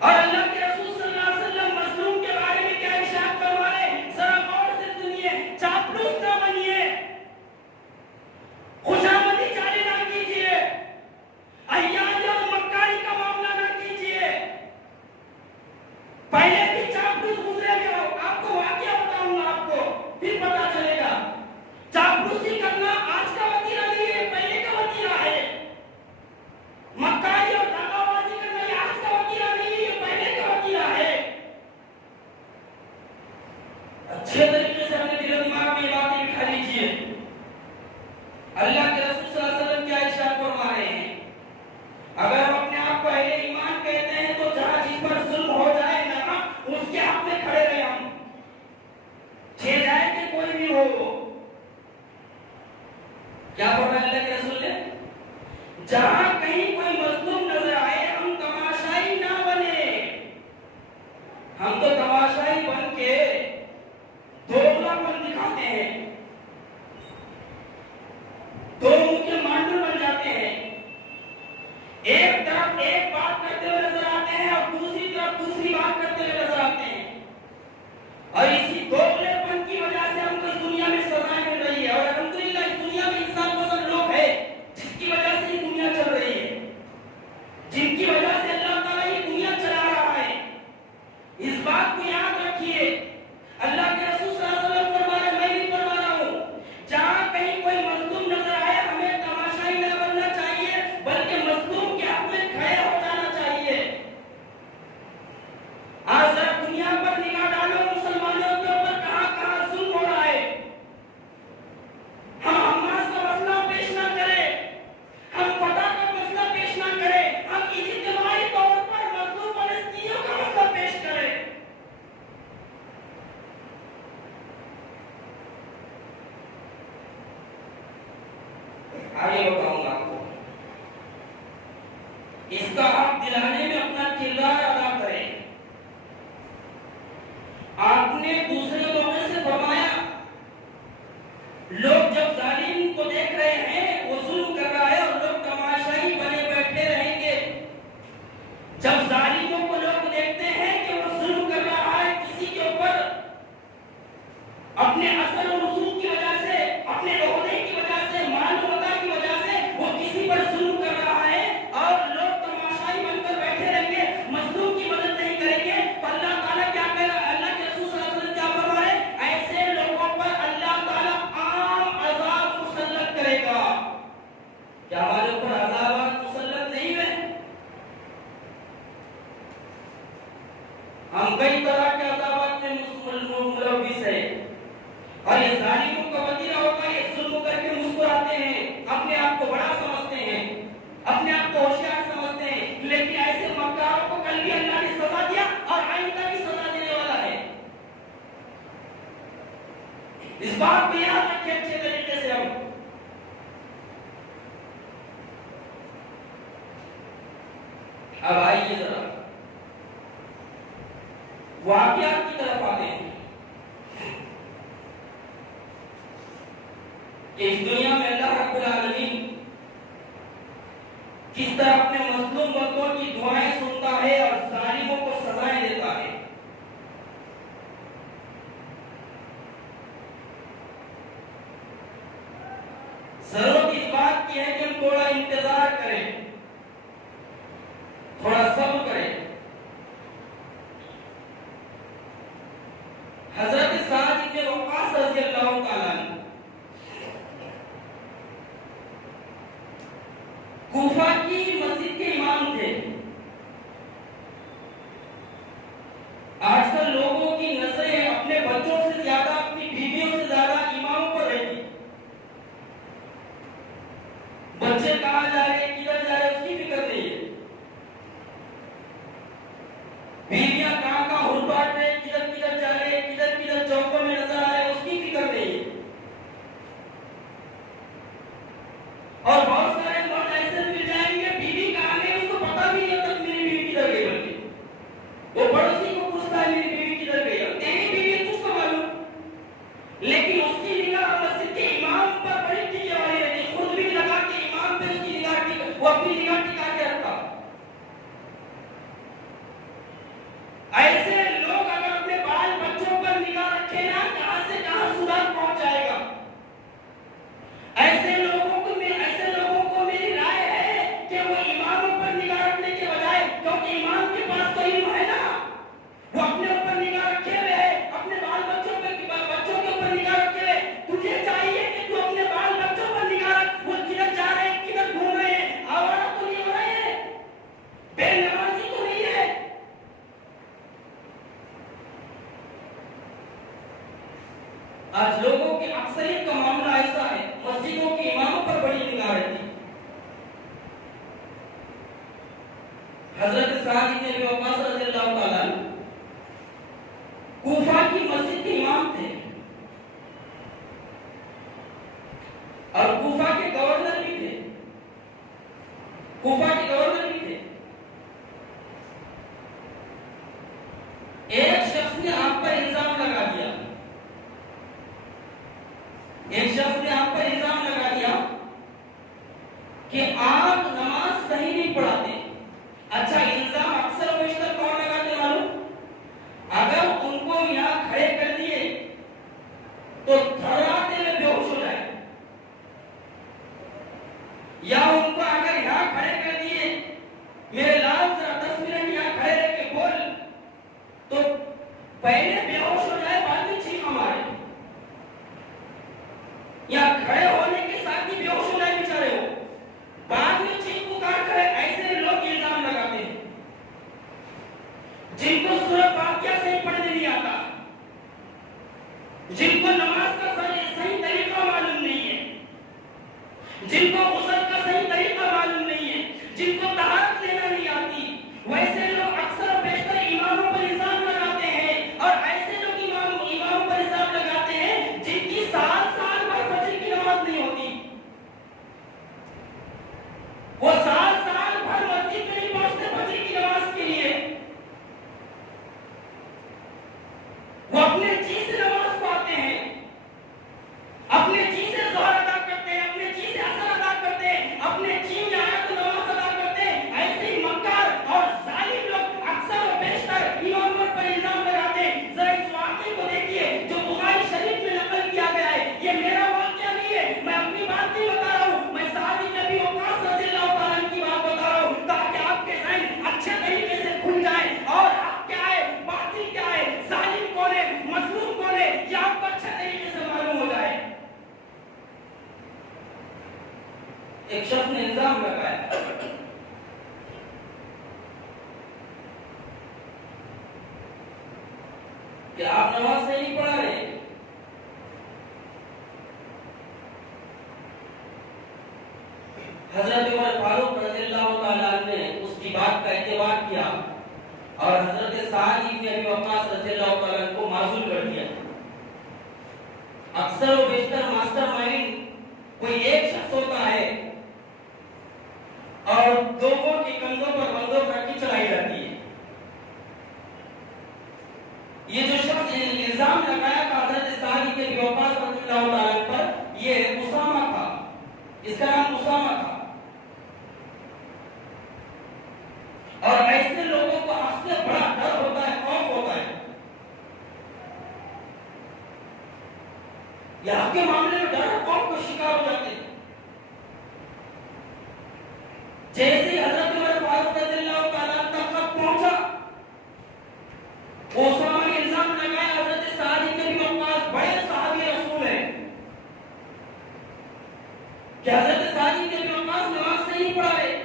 اور اللہ کے رسول صلی اللہ علیہ وسلم مظلوم کے بارے میں کیا ارشاد فرما رہے ہیں؟ ذرا غور سے سنیے. چاپلوس نہ بنیے, خوشامدی چالیں نہ کیجیے, عیاری اور مکاری کا معاملہ نہ کیجیے. پہلے بھی چاپلوس گزرے گئے ہو, آپ کو واقعہ بتاؤں گا, آپ کو پھر پتا چلے گا. چاپلوسی کرنا آج کا وتیرہ نہیں ہے, پہلے کا وتیرہ ہے. مکاری اور دغا بازی کرنا یہ آج کا وتیرہ نہیں ہے, یہ پہلے کا وتیرہ ہے. اچھے طریقے سے اپنے دل و دماغ میں یہ باتیں بٹھا لیجیے. اللہ کے رسول صلی اللہ علیہ وسلم کیا ارشاد فرما رہے ہیں؟ اگر ہم اپنے آپ کو اہل ایمان کہتے ہیں تو جہاں جس پر ظلم ہو جائے نا اس کے حق میں کھڑے رہے, ہم چھے جائے کہ کوئی بھی ہو. کیا فرمایا اللہ کے رسول نے؟ جہاں کہیں کوئی مظلوم نظر آئے ہم تماشائی نہ بنے. ہم تو تماشائی بن کے دوغلا پن دکھاتے ہیں, دو منہ کے مانڈل بن جاتے ہیں. ایک طرف ایک بات کرتے ہوئے نظر آتے ہیں اور دوسری طرف دوسری بات کرتے ہوئے نظر آتے ہیں, اور اسی دوغلے پن کی وجہ سے ہم کو اس دنیا میں سزائیں مل رہی ہے. اور الحمدللہ اس دنیا میں انسان پسند لوگ ہیں جس کی وجہ سے یہ دنیا چل رہی ہے, جن کی وجہ سے اللہ تعالیٰ یہ دنیا چلا رہا ہے. اس بات کو یاد رکھیے. اللہ کے رسول صلی اللہ علیہ وسلم فرما رہے ہیں, میں نہیں فرما رہا ہوں, جہاں کہیں کوئی مظلوم نظر آئے ہمیں تماشائی نہ بننا چاہیے بلکہ مظلوم کے حق میں کھڑے ہو جانا چاہیے. آج ذرا دنیا پر نگاہ ڈالو, مسلمانوں کے اوپر کہاں کہاں ظلم ہو رہا ہے. ہم حماس کا مسئلہ پیش نہ کریں, ہم فتح کا مسئلہ پیش نہ کریں, ہم اجتماعی طور پر مظلوم فلسطینیوں کا مسئلہ پیش کریں. آگے بتاؤں گا آپ کو. اس کا حق دلانے میں اپنا کردار ادا کریں. آپ نے دوسرے موقع سے فرمایا لوگ جب ظالم کو دیکھ رہے ہیں وہ ظلم کر رہا ہے اور لوگ تماشا کئی طرح کے عذابات میں ملوث ہے، اور یہ ظالموں کا وتیرہ ہوتا ہے، یہ ظلم کر کے مسکراتے ہیں، اپنے آپ کو بڑا سمجھتے ہیں، اپنے آپ کو ہوشیار سمجھتے ہیں، لیکن ایسے مکاروں کو کل بھی اللہ نے سزا دیا اور آئندہ بھی سزا دینے والا ہے۔ اس بات کو یاد رکھیں اچھے طریقے سے۔ ہم اب آئیے ذرا واقعات کی طرف آتے ہیں کہ اس دنیا میں اللہ رب العالمین کس طرح اپنے مظلوم بندوں کی دعائیں سنتا ہے اور ظالموں کو سزائیں دیتا ہے۔ ضرورت اس بات کی ہے کہ ہم تھوڑا انتظار کریں، تھوڑا صبر کریں۔ حضرت سعد بن وقاص رضی اللہ تعالیٰ عنہ کوفہ کی مسجد کے امام تھے۔ آج کل لوگوں کی نظریں اپنے بچوں سے زیادہ، اپنی بیویوں سے زیادہ اماموں پر رہتی۔ بچے کہاں جا رہے ہیں، کدھر جا رہے ہیں، اس کی فکر نہیں ہے۔ بیویاں کہاں کہاں ہل بانٹ رہے ہیں، کدھر کدھر جا رہے ہیں، کدھر کدھر چوکوں میں نظر آ رہے ہیں، اس کی فکر نہیں ہے۔ اور بہت سارے مرد ایسے مل جائیں گے، بیوی کہاں گئی اس کو پتا بھی نہیں ہوتا میری بیوی کدھر گئی، بلکہ وہ پڑوسی کو پوچھتا ہے میری بیوی کدھر گئی، اور تیری بیوی ہے تجھ کو معلوم، لیکن اس کی نگاہ مسجد کے امام پر بڑی ٹکے والی رہتی، خود بھی لگا کے امام پہ اس کی نگاہ وہ اپنی نگاہ ٹکا کے رکھتا۔ ایسے لوگ اگر اپنے بال بچوں پر نگاہ رکھے نا، کہاں سے کہاں سدھار پہنچ جائے گا۔ ایسے لوگوں کو میری رائے ہے کہ وہ اماموں پر نگاہ رکھنے کے بجائے، کیونکہ امام کے پاس تو علم ہے نا، وہ اپنے اوپر نگاہ رکھے ہوئے ہے، اپنے بال بچوں کے اوپر نگاہ رکھے ہوئے۔ تجھے چاہیے کہ تو اپنے بال بچوں پر نگاہ رکھ، وہ کدھر جا رہے ہیں، کدھر گھوم رہے ہیں، آوارہ تو نہیں ہو رہے ہیں، بے نمازی تو نہیں ہے۔ آج لوگوں کی اکثریت کا معاملہ ایسا ہے، مسجدوں کے اماموں پر بڑی نگاہ رہتی۔ حضرت سعد بن ابی وقاص رضی اللہ تعالیٰ عنہ کوفہ کی مسجد کے امام تھے، اور کوفہ کے گورنر بھی تھے، ایک شخص نے آپ پر الزام لگا دیا، کہ آپ نماز صحیح نہیں پڑھاتے۔ اچھا، الزام اکثر و بیشتر کون لگاتے معلوم؟ اگر ان کو یہاں کھڑے کر دیے تو تھراتے میں بے ہوش ہو جائے، یا ان کو اگر یہاں کھڑے کر دیے، میرے لال ذرا 10 منٹ یہاں کھڑے رہ کے بول، تو پہلے بے ہوش ہو جائے، بعد میں چیخ مارے، یا کھڑے ہونے کے ساتھ ہی بے ہوش ہو جائے بیچارے ہو، بعد میں چیخ پکار کرے۔ ایسے لوگ الزام لگاتے ہیں جن کو سورہ فاتحہ صحیح پڑھنے نہیں آتا، جن کو نماز کا صحیح طریقہ معلوم نہیں ہے، جن کو غسل کا صحیح طریقہ معلوم نہیں ہے، جن کو طہارت لینا نہیں آتی، ویسے لوگ اکثر و بیشتر اماموں پر الزام لگاتے ہیں، اور ایسے لوگ اماموں پر الزام لگاتے ہیں جن کی سال بھر فجر کی نماز نہیں ہوتی، وہ سال بھر مسجد میں نہیں پہنچتے فجر کی نماز کے لیے، وہ اپنے جی سے نماز پڑھتے ہیں، کہ آپ نماز صحیح نہیں پڑھا رہے. حضرت عمر فاروق رضی اللہ تعالیٰ عنہ نے اس کی بات کا اعتبار کیا اور حضرت سعد بن ابی وقاص رضی اللہ تعالیٰ عنہ کو معزول کر دیا. اکثر و بیشتر ماسٹر مائنڈ کوئی ایک شخص ہوتا ہے اور لوگوں کے کندھوں پر بندوق رکھ کے چلائی جاتی ہے. یہ جو شخص الزام لگایا تھا حضرت سعد بن ابی وقاص رضی اللہ تعالیٰ عنہ پر، یہ اسامہ تھا. اس کا نام اسامہ تھا. اور ایسے لوگوں کو حق سے بڑا ڈر ہوتا ہے، خوف ہوتا ہے. یہ حق کے معاملے میں ڈر اور خوف کا شکار ہو جاتے ہیں. جیسے ہی حضرت عمر فاروق رضی اللہ تعالیٰ عنہ تک خط پہنچا، اسامہ نے الزام لگایا حضرت سعد بن ابی وقاص بڑے صحابی رسول ہیں کہ حضرت سعد بن ابی وقاص نماز صحیح نہیں پڑھا رہے.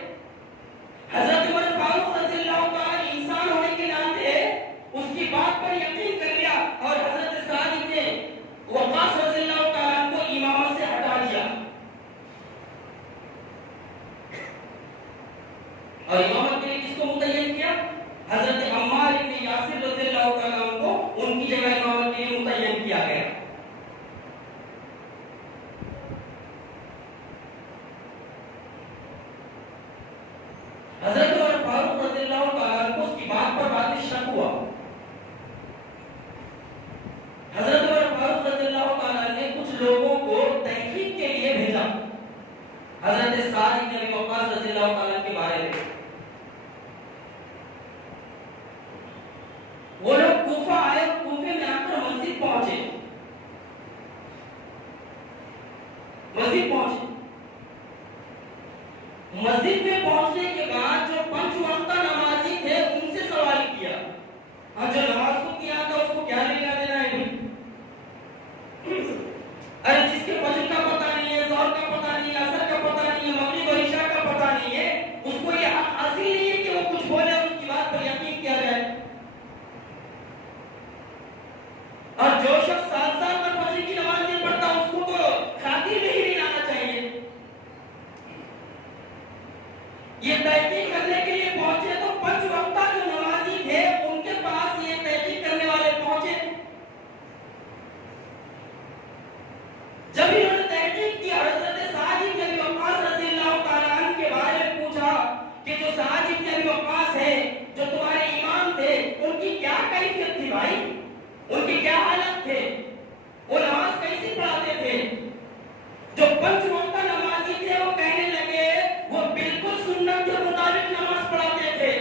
حضرت عمر فاروق رضی اللہ تعالیٰ انسان ہونے کے ناطے اس کی بات پر یقین کر لیا اور حضرت سعد بن وقاص رضی اللہ تعالیٰ کو امامت سے ہٹا دیا. اور امامت کے لیے کس کو متعین کیا؟ حضرت عمار بن یاسر رضی اللہ تعالیٰ کو ان کی جگہ امامت کے لیے متعین کیا گیا. حضرت عمر فاروق رضی اللہ تعالیٰ کو اس کی بات پر بعد میں شک ہوا. حضرت عمر فاروق رضی اللہ تعالیٰ نے کچھ لوگوں کو تحقیق کے لیے بھیجا حضرت سعد بن ابی وقاص رضی اللہ تعالیٰ کے بارے میں. وہ لوگ کوفہ آئے، کوفے میں آ کر مسجد پہنچے. مسجد میں پہنچنے کے بعد جو 5 وقتہ نمازی تھے ان سے سوال کیا. جو نماز کو کیا تھا اس کو کیا لینا دینا ہے بھائی؟ ارے جس کے فجر کا پتہ نہیں ہے، ظہر کا پتہ نہیں ہے، عصر کا پتہ نہیں ہے، مغرب اور عشاء کا پتہ نہیں ہے، اس کو یہ حق حاصل نہیں ہے کہ وہ کچھ بولے اور اس کی بات پر یقین کیا جائے. اور جو شخص 7 سال پر فجر کی نماز نہیں پڑھتا اس کو تو خاطر نہیں لانا چاہیے. یہ تحقیق کرنے کے لیے پہنچے تو 5 وقتہ جو نمازی تھے ان کے پاس یہ تحقیق کرنے والے پہنچے. جب انہوں نے تحقیق کی حضرت سعد بن ابی وقاص رضی اللہ تعالیٰ عنہ کے بارے میں پوچھا کہ جو سعد بن ابی وقاص ہے جو تمہارے امام تھے ان کی کیا کیفیت تھی بھائی، ان کی کیا حالت تھے، وہ نماز کیسی پڑھاتے تھے؟ جو 5 وقتہ نمازی تھے وہ کہنے لگے وہ بالکل سنت کے مطابق نماز پڑھاتے تھے.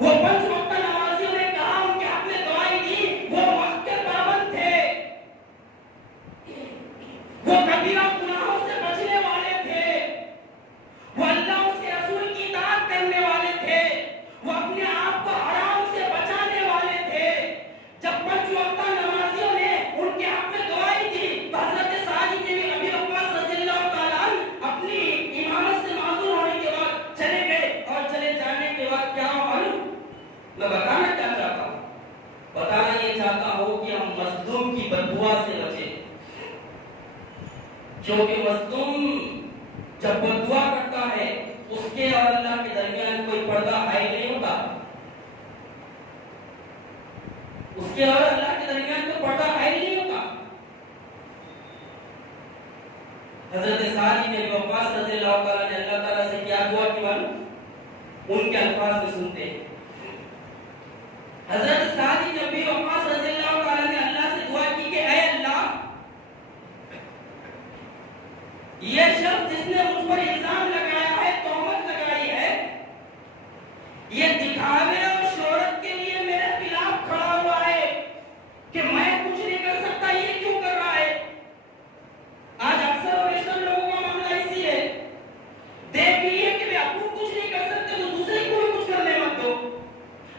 وہ 5 وقتہ نمازیوں نے کہا ان کے حق میں دعائیں دی، وہ وقت کے پابند تھے، وہ کبیرہ گناہوں سے بچنے والے تھے، وہ اللہ اس کے رسول کی اطاعت کرنے والے تھے، وہ اپنے آپ کو حرام سے بچانے والے تھے. جب 5 وقتہ نمازیوں نے ان کے حق میں دعائیں دی تو حضرت سعد بن ابی وقاص رضی اللہ تعالیٰ اپنی امامت سے معذور ہونے کے بعد چلے گئے. اور چلے جانے کے بعد کیا معلوم؟ میں بتانا کیا چاہتا ہوں؟ بتانا یہ چاہتا ہوں کہ ہم مظلوم کی بددعا سے بچیں. کیونکہ مظلوم جب بددعا کرتا ہے اس کے اور اللہ کے درمیان کوئی پردہ حائل نہیں ہوتا. اس کے اور اللہ کے درمیان کوئی پردہ حائل نہیں ہوتا. حضرت سعد بن ابی وقاص رضی اللہ تعالیٰ نے اللہ تعالیٰ سے کیا دعا کی معلوم؟ ان کے الفاظ میں سنتے ہیں. حضرت سعد بن ابی وقاص رضی اللہ تعالیٰ نے اللہ سے دعا کی کہ اے اللہ، یہ شخص جس نے مجھ پر الزام لگایا ہے، تہمت لگائی ہے، یہ دکھاوے اور شہرت کے لیے میرے خلاف کھڑا ہوا ہے کہ میں کچھ نہیں کر سکتا، یہ کیوں کر رہا ہے؟ آج اکثر و بیشتر لوگوں کا معاملہ اسی ہے. دیکھ لیے کہ اپن کچھ نہیں کر سکتے تو دوسرے کو بھی کچھ کرنے مت دو.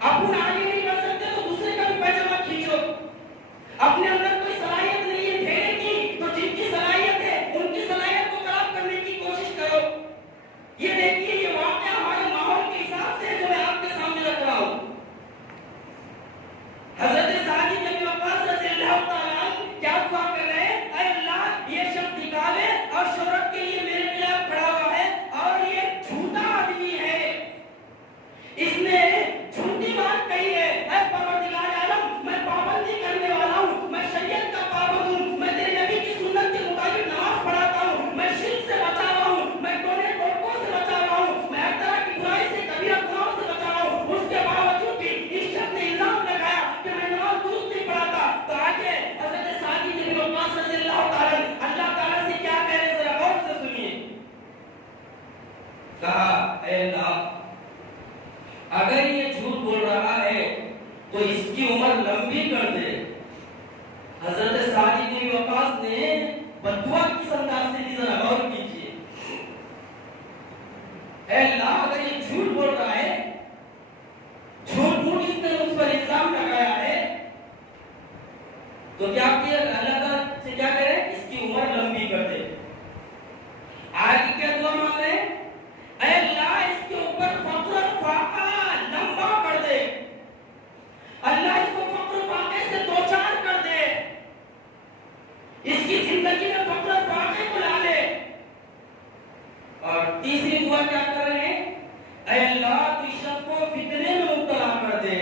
اپن آگے نہیں بڑھ سکتے تو دوسرے کا بھی پیجامہ کھینچو. اپنے اندر کوئی صلاحیت نہیں ہے پھیرنے کی تو جن کی صلاحیت ہے ان کی صلاحیت کو خراب کرنے کی کوشش کرو. کہا اے اللہ اگر یہ جھوٹ بول رہا ہے تو اس کی عمر لمبی کر دے. حضرت سعد بن ابی وقاص نے بدعا کس انداز سے دی ذرا غور کیجیے. اے اللہ اگر یہ جھوٹ بول رہا ہے, جھوٹ موٹ اس نے اس پر الزام لگایا ہے, تو کیا کیا اللہ تعالیٰ سے کیا کرے, اس کی عمر لمبی کر دے. آگے کیا دعا مانگ رہے ہیں, اے اللہ اس کے اوپر فقر فاقہ لمبا کر دے, اللہ اس کو فقر فاقے سے دوچار کر دے, اس کی زندگی میں فقر فاقے کو لا لے. اور تیسری دعا کیا کر رہے ہیں, اے اللہ تو اس شخص کو فتنے میں مبتلا کر دے.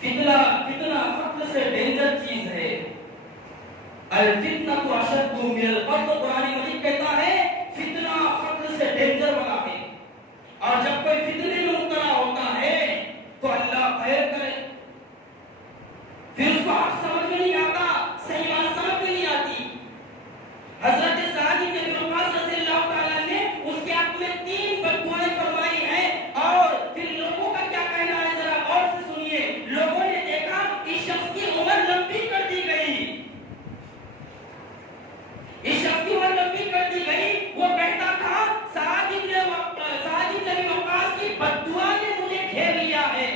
فتنہ قتل سے ڈینجر چیز ہے. الفتنہ اشد من القتل, قرآن مجید کہتا ہے فتنہ قتل سے ڈینجر والا ہے. اور جب کوئی فتنے میں مبتلا ہوتا ہے تو اللہ خیر کرے, پھر اس کو حق سمجھ میں نہیں آتا, صحیح بات سمجھ میں نہیں آتی. حضرت سعد بن ابی وقاص رضی اللہ تعالیٰ نے اس کے حق میں 3 بددعائیں فرمائی ہیں. اور پھر لوگوں کا کیا کہنا ہے ذرا غور سے سنیے. لوگوں نے دیکھا اس شخص کی عمر لمبی کر دی گئی, اس شخص کی عمر لمبی کر دی گئی. وہ کہتا تھا سعد بن ابی وقاص کی بددعا نے مجھے گھیر لیا ہے,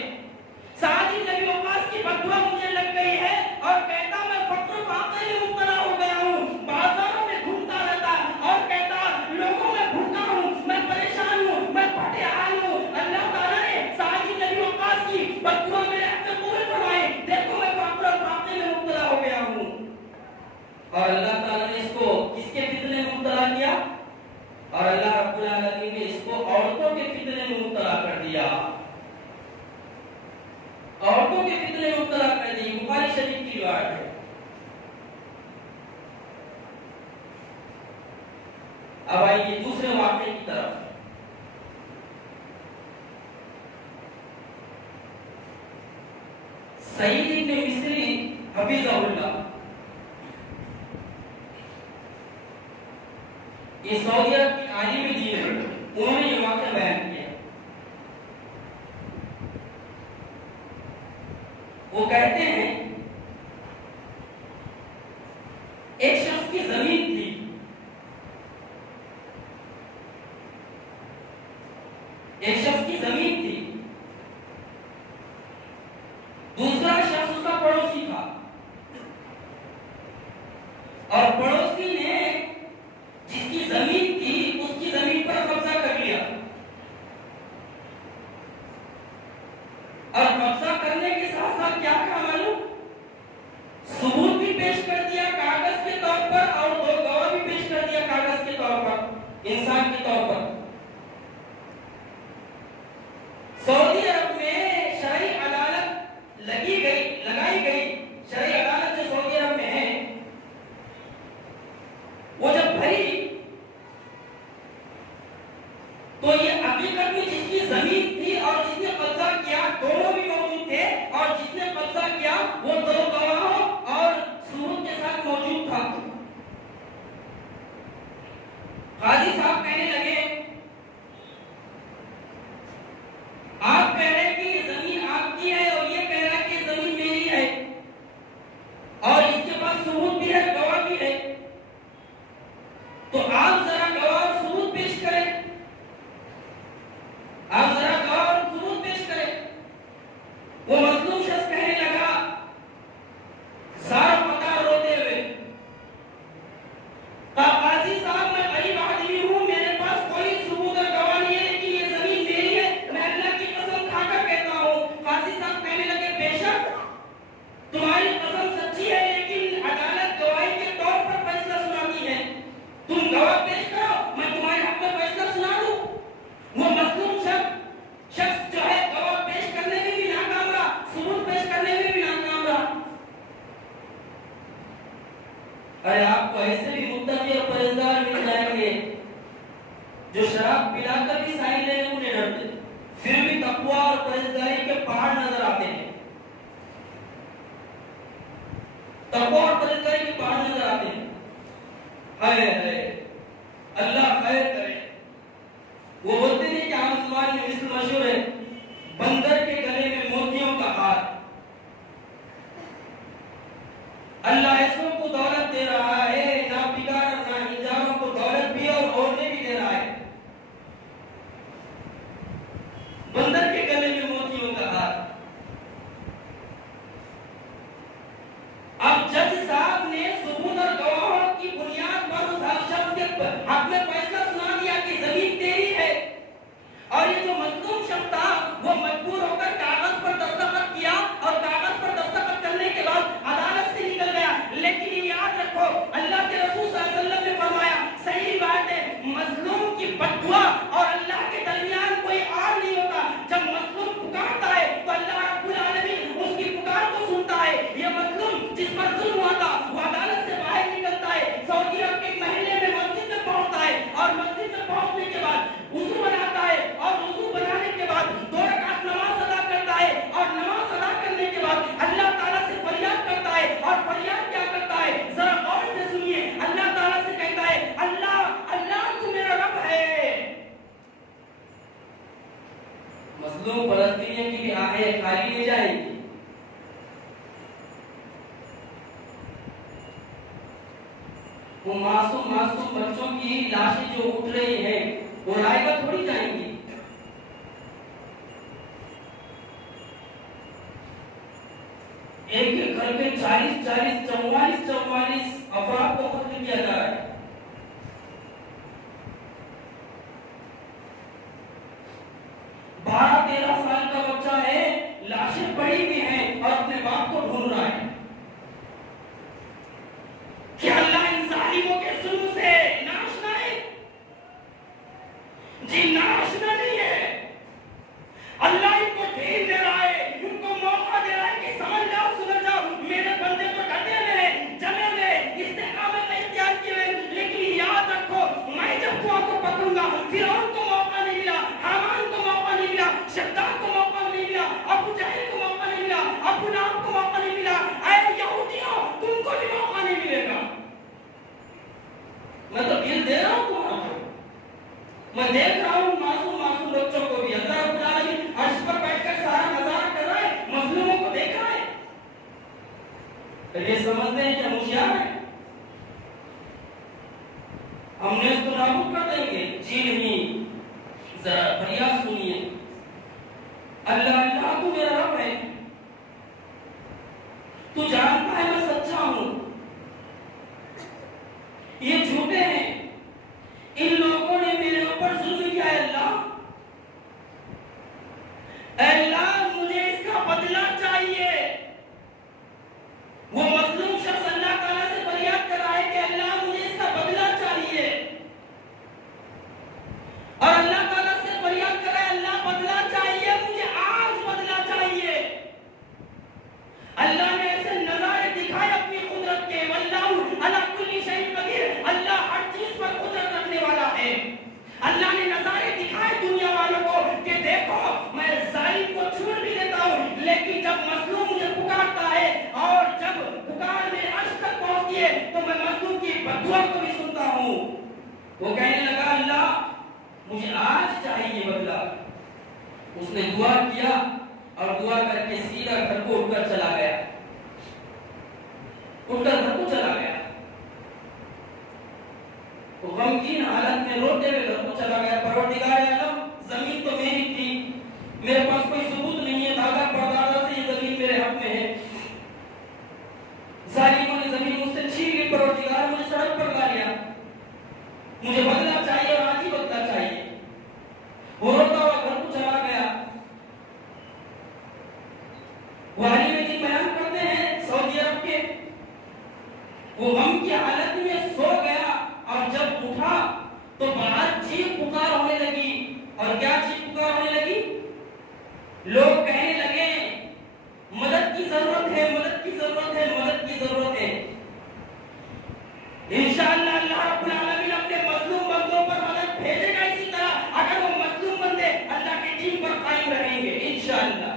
سعد بن ابی وقاص کی بددعا مجھے لگ گئی ہے. اور کہتا میں فقر فاقے میں مبتلا ہو گیا ہوں, بازاروں میں گھومتا رہتا اور کہتا لوگوں میں بھوکا ہوں, میں پریشان ہوں, میں پھٹےحال ہوں. اللہ تعالیٰ نے سعد بن ابی وقاص کی بددعا میرے حق میں قبول فرمائی. دیکھو میں فقر فاقے میں مبتلا ہو گیا ہوں. اور اللہ تعالیٰ نے اس کو کس کے فتنے میں مبتلا کیا, اور اللہ رب العالمین نے اس کو عورتوں کے فتنے میں مبتلا کر دیا. عورتوں کے فتنے میں مبتلا کر دی. بخاری شریف کی روایت ہے. اب آئیے دوسرے واقعے کی طرف. سعید ابن مصری حفظہ اللہ, یہ سعودی عرب کی عالم دین ہے, انہوں نے یہ واقعہ بیان کیا. وہ کہتے ہیں ایک شخص کی زمین تھی, ایک شخص کی زمین تھی, دوسرا شخص اس کا پڑوسی تھا, اور پڑوسی نے جس کی زمین تھی اس کی زمین پر قبضہ کر لیا, اور قبضہ کرنے کے ساتھ ساتھ کیا کہا معلوم, ثبوت بھی پیش کر دیا کاغذ کے طور پر, اور 2 گواہ بھی پیش کر دیا کاغذ کے طور پر, انسان کے طور پر. سعودی عرب میں شرعی عدالت لگائی گئی. شرعی عدالت جو سعودی عرب میں ہے وہ جب بھری تو یہ حقیقت میں جس کی زمین تھی اور جس نے قبضہ کیا دونوں بھی موجود تھے, اور جس نے قبضہ کیا وہ 2 گواہوں اور ثبوت کے ساتھ موجود تھا. قاضی صاحب کہنے لگے آپ کہہ رہے کہ یہ زمین آپ کی ہے, اور یہ کہہ رہا ہے کہ یہ زمین میری ہے, اور اس کے پاس ثبوت بھی ہے, گواہ بھی ہے, تو آپ ذرا گواہ اور ثبوت پیش کریں, آپ ذرا گواہ اور ثبوت پیش کریں. وہ مظلوم شخص کہنے لگا زار پکار روتے ہوئے, قاضی صاحب میں غریب آدمی ہوں, میرے پاس کوئی ثبوت اور گواہ نہیں ہے, لیکن یہ زمین میری ہے, میں اللہ کی قسم کھا کر کہتا ہوں. قاضی صاحب کہنے لگے بے شک تمہاری قسم سچی ہے, لیکن عدالت گواہی کے طور پر فیصلہ سناتی ہے, تم گواہ پیش کرو, میں تمہارے حق میں فیصلہ سنا دوں. وہ مظلوم شخص جو ہے گواہ پیش کرنے میں بھی ناکام رہا, ثبوت پیش کرنے میں بھی ناکام رہا. ارے آپ کو ایسے بھی متقی اور پرہیزگار مل جائیں گے جو شراب پلا کر بھی سائن لینے کو نہیں ڈرتے, پھر بھی تقویٰ اور پرہیزگاری کے پہاڑ نظر آتے ہیں. تقویٰ اور پرہیزگاری کے پہاڑ نظر آتے ہیں. ہائے ہائے اللہ خیر کرے. مشہور ہے، بندر کے گلے میں موتیوں کا ہار۔ اللہ ایسوں کو دولت دے رہا ہے، نہ بگاڑ نہ ہجاروں کو دولت بھی اور اوڑھنے بھی دے رہا ہے۔ بندر کے گلے میں موتیوں کا ہار۔ اب جج صاحب نے ثبوت اور گواہوں کی بنیاد پر اس شخص کے حق میں فیصلہ سنا دیا کہ زمین تیری ہے، اور یہ جو مظلوم شخص تھا وہ مجبور ہو کر کاغذ پر دستخط کیا، اور کاغذ پر دستخط کرنے کے بعد عدالت سے نکل گیا۔ لیکن یہ یاد رکھو، اللہ کے رسول صلی اللہ علیہ وسلم نے فرمایا، صحیح بات ہے، مظلوم کی بد دعا اور اللہ کے درمیان کوئی آڑ نہیں ہوتا۔ جب مظلوم پکارتا ہے تو اللہ رب العالمین اس کی پکار کو سنتا ہے۔ یہ مظلوم جس پر ظلم ہوا تھا وہ عدالت سے باہر نکلتا ہے، سعودی عرب کے ایک محلے میں مسجد میں پہنچتا ہے، اور مسجد میں پہنچنے کے بعد وضو بناتا ہے، اور وضو بنانے کے بعد 2 رکعت نماز ادا کرتا ہے، اور نماز ادا کرنے کے بعد اللہ تعالیٰ سے فریاد کرتا ہے۔ اور فریاد کیا کرتا ہے؟ ذرا غور سے سنیے، اللہ تعالیٰ سے کہتا ہے، اللہ اللہ تو میرا رب ہے۔ مظلوم فلسطینیوں کی بھی آہیں خالی نہیں جائیں گی۔ وہ معصوم بچوں کی لاشیں جو اٹھ رہی ہیں وہ رائے گا تھوڑی جائیں گی۔ ایک گھر کے 44 افراد کو قتل کیا جا رہا ہے۔ بارہ 13 سال کا بچہ ہے، لاشیں پڑی ہوئی ہیں اور اپنے باپ کو ڈھونڈ رہا ہے۔ کیا اللہ ان ظالموں کے ظلم سے ناشنا ہے؟ جی ناشنا نہیں ہے۔ اللہ ان کو ڈھیل دے رہا ہے، ان کو موقع دے رہا ہے کہ سمجھ جاؤ، سمجھ جاؤ، میرے بندے تو ڈٹے ہوئے ہیں، جمے ہوئے، استقامت اختیار کیے ہوئے، لیکن یاد رکھو، میں جب تم کو پکڑوں گا، فرعون کو موقع نہیں ملا، حامان کو موقع نہیں ملا، شداد کو موقع نہیں ملا، ابو جہل کو موقع نہیں ملا، ابو لہب کو موقع نہیں ملا، اے یہودیوں تم کو بھی موقع نہیں ملے گا۔ میں تو دل دے رہا ہوں تمہارا کو، میں دیکھ رہا ہوں معصوم بچوں کو بھی، اللہ رب العالمین عرش پر بیٹھ کر سارا نظارہ کر رہا ہے، مظلوموں کو دیکھ رہا ہے۔ یہ سمجھتے ہیں کہ ہم ہوشیار ہیں، ہم نے اس کو نابود کر دیں گے؟ جی نہیں، ذرا فریاد سنیے، اللہ تو میرا رب ہے، تو جانتا ہے میں سچا ہوں، یہ جھوٹے ہیں، ان لوگوں نے میرے اوپر ظلم کیا ہے، اللہ مجھے اس کا بدلہ چاہیے۔ وہ مظلوم شخص اللہ تعالیٰ سے فریاد کر رہا ہے کہ اللہ مجھے اس کا بدلہ چاہیے، اور اللہ تعالیٰ سے فریاد کر رہا ہے، اللہ بدلہ چاہیے مجھے، آج بدلہ چاہیے۔ اللہ نے ایسے نظارے دکھائے اپنی قدرت کے، واللہ علی کل شیء قدیر، اللہ ہر چیز پر قدرت رکھنے والا ہے۔ اللہ نے نظارے دکھائے دنیا والوں کو کہ دیکھو میں ظالم کو چھوڑ بھی دیتا ہوں، لیکن جب مظلوم مجھے پکارتا ہے اور جب پکار میرے عرش تک پہنچتی ہے تو میں مظلوم کی بددعا کو بھی سنتا ہوں۔ وہ کہنے لگا اللہ مجھے آج چاہیے بدلہ۔ اس نے دعا کیا اور دعا کر کے سیدھا گھر کو اٹھ کر چلا گیا، اٹھ کر گھر کو چلا گیا، غمگین حالت میں روتے ہوئے گھر کو چلا گیا۔ پروردگار عالم، زمین تو میری تھی، میرے پاس کوئی ثبوت نہیں ہے، دادا پردادا سے یہ زمین میرے حق میں ہے، ظالموں نے زمین مجھ سے چھین لی، پروردگار مجھے سڑک پر لا لیا، مجھے بدلہ چاہیے اور آج ہی بدلہ چاہیے۔ وہ روتا ہوا گھر کو چلا گیا۔ وہ علی میں دن بیان کرتے ہیں سعودی عرب کے، وہ غم کی حالت میں سو گیا اور جب اٹھا تو باہر چیخ پکار ہونے لگی، اور کیا چیخ پکار ہونے لگی؟ لوگ کہنے لگے مدد کی ضرورت ہے، مدد کی ضرورت ہے، مدد کی ضرورت ہے۔ انشاءاللہ اللہ رب العالمین اپنے مظلوم بندوں پر مدد بھیجے گا، اسی طرح اگر وہ مظلوم بندے اللہ کے دین پر قائم رہیں گے انشاءاللہ۔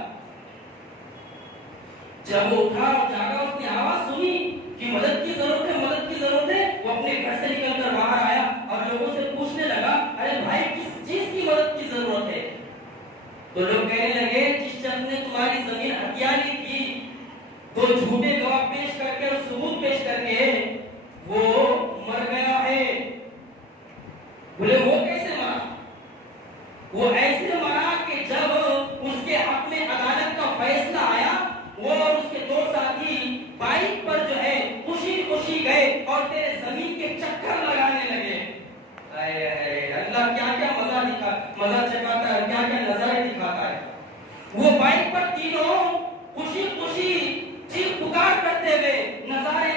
جب وہ اٹھا اور جاگا، اس نے آواز سنی کہ مدد کی ضرورت ہے، مدد کی ضرورت ہے، وہ اپنے گھر سے نکل کر باہر آیا اور لوگوں سے پوچھنے لگا ارے بھائی کس چیز کی مدد کی ضرورت ہے؟ تو لوگ کہنے لگے جس شخص نے تمہاری زمین ہتھیا لی تھی تو جھوٹے گواہ پیش کر کے اور ثبوت پیش کر کے وہ مر گیا ہے. بولے وہ کیسے مرا؟ وہ ایسے مرا کہ جب اس کے حق میں عدالت کا فیصلہ آیا وہ اور اس کے دو ساتھی بائک پر جو ہے خوشی خوشی گئے اور تیرے زمین کے چکر لگانے لگے. اللہ کیا کیا مزہ چکاتا ہے، کیا کیا نظارے دکھاتا ہے. وہ بائک پر تینوں خوشی خوشی چیخ پکار کرتے ہوئے نظارے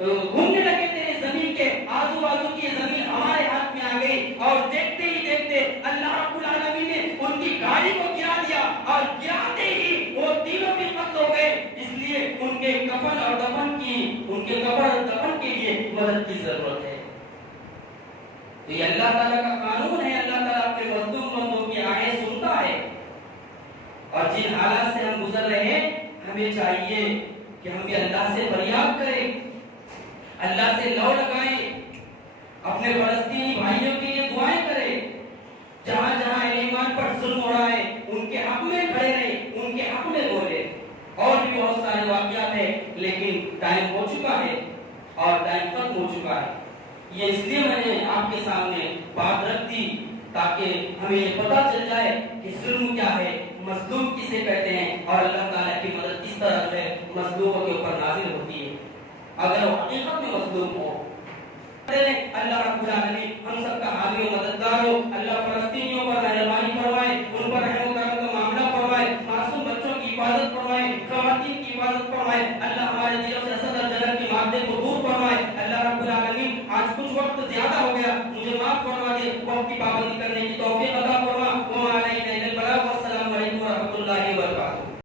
گھومنے لگے تیرے زمین کے آزو بازو کی زمین ہمارے ہاتھ میں آ گئی اور دیکھتے ہی دیکھتے اللہ رب العالمین نے ان کی گاڑی کو گرا دیا اور گراتے ہی وہ تینوں بھی قتل ہو گئے. اس لیے ان کے کفن اور دفن کے لیے مدد کی ضرورت ہے. تو یہ اللہ تعالیٰ کا قانون ہے. اللہ تعالیٰ اپنے مظلوم بندوں کی آہیں سنتا ہے. اور جن حالات سے ہم گزر رہے ہیں ہمیں چاہیے کہ ہم بھی اللہ سے فریاد کریں، اللہ سے لو لگائیں، اپنے فلسطینی بھائیوں کے لیے دعائیں کریں. جہاں جہاں ایمان پر ظلم ہو رہا ہے ان کے حق میں کھڑے رہیں، ان کے حق میں بولیں. اور بھی بہت سارے واقعات ہیں لیکن ٹائم ہو چکا ہے اور ٹائم ختم ہو چکا ہے. یہ اس لیے میں نے آپ کے سامنے بات رکھ دی تاکہ ہمیں یہ پتہ چل جائے کہ ظلم کیا ہے، مظلوم کسے کہتے ہیں اور اللہ تعالیٰ کی مدد کس طرح سے مظلوموں کے اوپر نازل ہوتی ہے اگر وہ حقیقت میں مظلوم ہو. اللہ رب العالمین ہم سب کا حامی و مددگار ہو. اللہ فلسطینیوں پر مہربانی فرمائے، ان پر رحم و کرم کا معاملہ فرمائے، معصوم بچوں کی حفاظت فرمائے، خواتین کی حفاظت فرمائے. اللہ